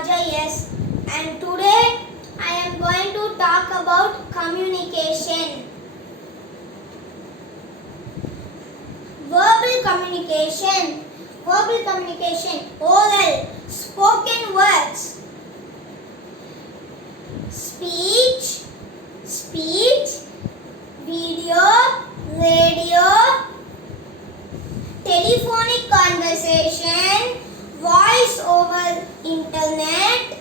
Raja and today I am going to talk about communication. Verbal communication, oral, spoken words, speech, video, radio, telephonic conversation, voice over internet,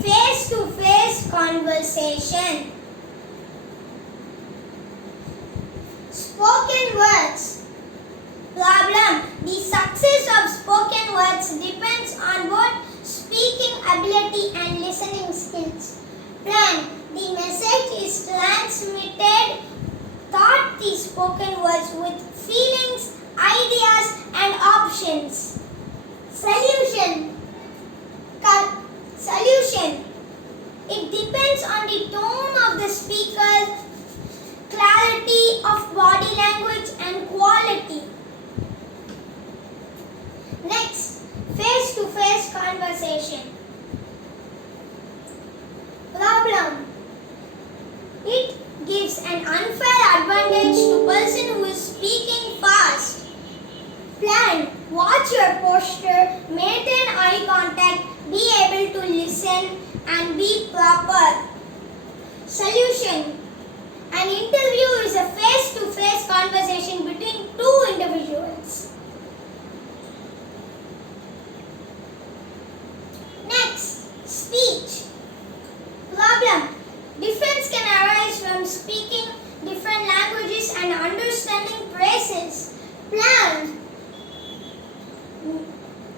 face-to-face conversation. Spoken words. Problem. The success of spoken words depends on both speaking ability and listening skills. Plan. The message is transmitted thought the spoken words with feelings, ideas and options. Solution. It depends on the tone of the speaker, clarity of body language and quality. Next, face-to-face conversation. Problem. It gives an unfair advantage to person who is speaking fast. Plan. Watch your posture, maintain eye contact, be able to listen and be proper. Solution. An interview is a face-to-face conversation between two individuals. Next, speech. Problem. Difference can arise from speaking different languages and understanding phrases. Plan.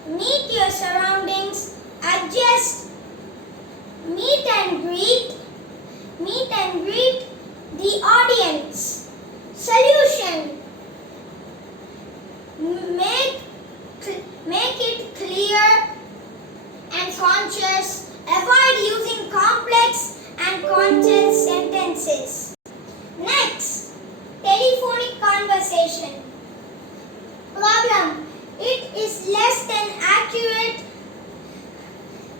Meet your surroundings, adjust, meet and greet the audience. Solution. Make it clear and conscious. Avoid using complex and content sentences. Next, telephonic conversation. Problem. It is less than accurate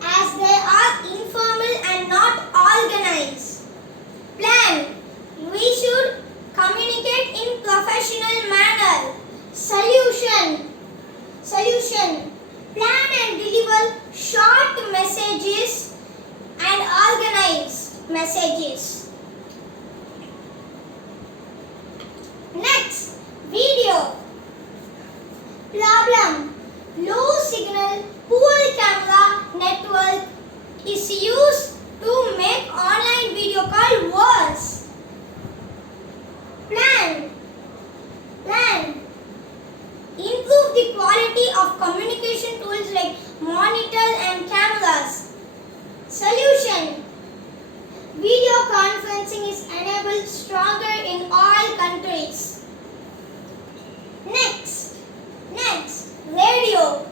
as they are informal and not organized. Plan. We should communicate in professional manner. Solution. Plan and deliver short messages and organized messages. Next, video. Problem. Low signal, poor camera network is used to make online video call worse. Plan. Improve the quality of communication tools like monitors and cameras. Solution. Video conferencing is enabled stronger in all countries. Next, radio.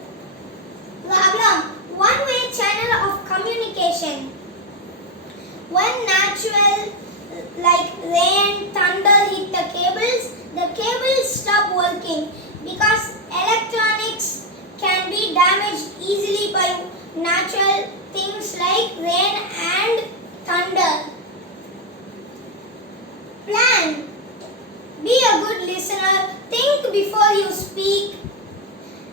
Problem. One-way channel of communication. When natural like rain, thunder hit the cables stop working because electronics can be damaged easily by natural things like rain and thunder. Plan. Be a good listener, think before you speak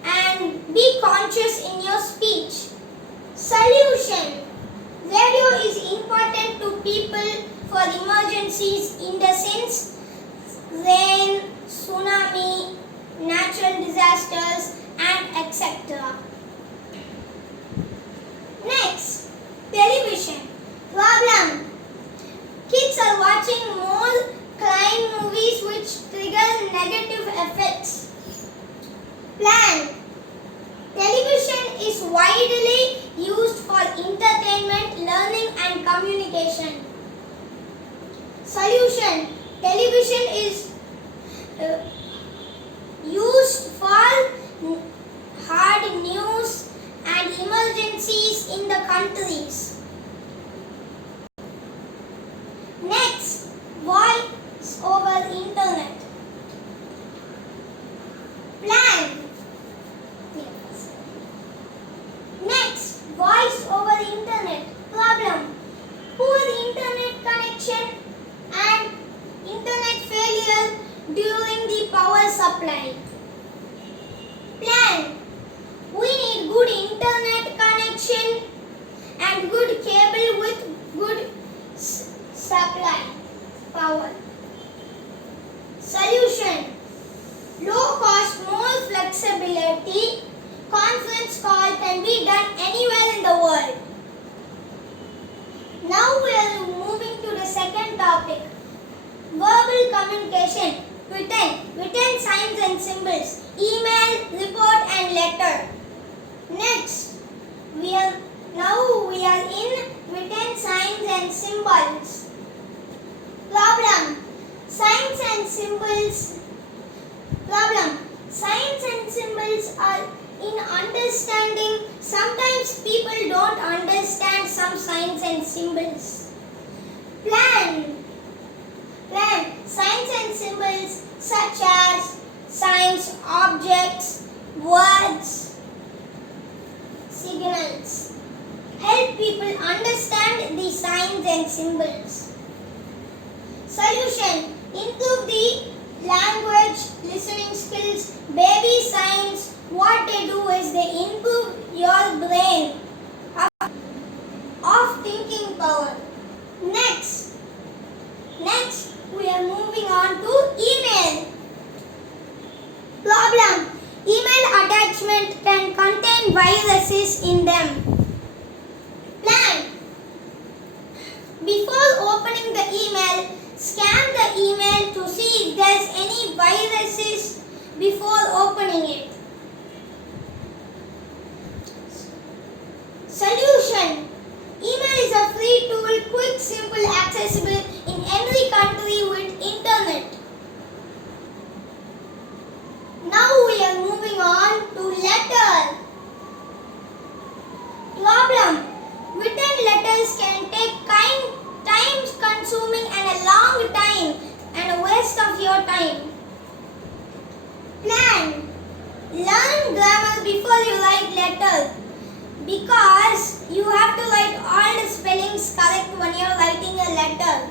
and be conscious in your speech. Solution. Radio is important to people for emergencies in the sense rain, tsunami, natural disasters and etc. Next, television. Problem. Kids are watching more crime movies which trigger negative effects. Plan. Television is widely used for entertainment, learning and communication. Solution. Television during the power supply. Plan. We need good internet connection and good cable with good supply power. Solution. Low cost, more flexibility. Conference call can be done anywhere in the world. Now we are moving to the second topic. Verbal communication. Written signs and symbols. Email, report and letter. Next, we are in written signs and symbols. Problem. Signs and symbols. Problem. Signs and symbols are in understanding. Sometimes people don't understand some signs and symbols. Plan. Signs and symbols such as signs, objects, words, signals help people understand the signs and symbols. Solution. Improve the language listening skills. Baby signs, what they do is they improve your brain of thinking power. Next, we are moving on to email. Problem. Email attachment can contain viruses in them. Plan. Before opening the email, scan the email to see if there's any viruses before opening it. Solution. Email is a free tool, quick, simple, accessible in every country with internet. Now we are moving on to letter. Problem. Written letters can take time consuming and a long time and a waste of your time. Plan. Learn grammar before you write letter because you have to write all the spellings correct when you are writing a letter.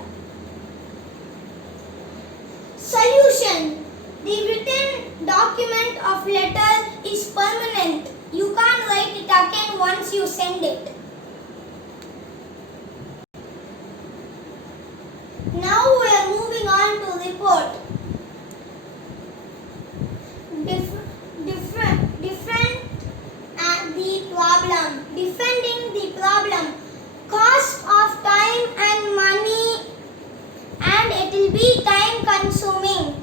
Solution. The written document of letter is permanent. You can't write it again once you send it. Now we are moving on to report. Defending the problem. Cost of time and money, and it will be time consuming.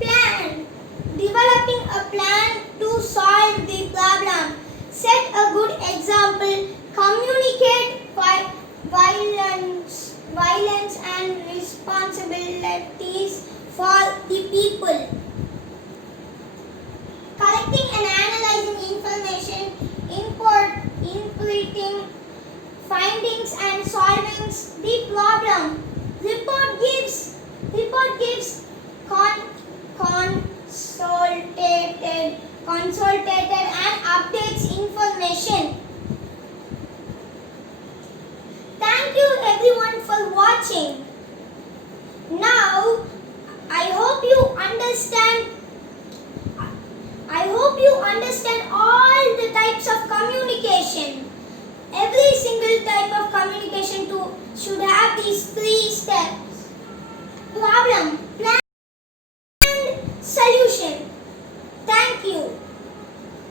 Plan. Developing a plan to solve the problem. Set a good example. Communicate violence and responsibilities for the people. Collecting and analyzing information, inputting findings and solving the problem. Report gives consulted and updates information. Thank you everyone for watching. Now I hope you understand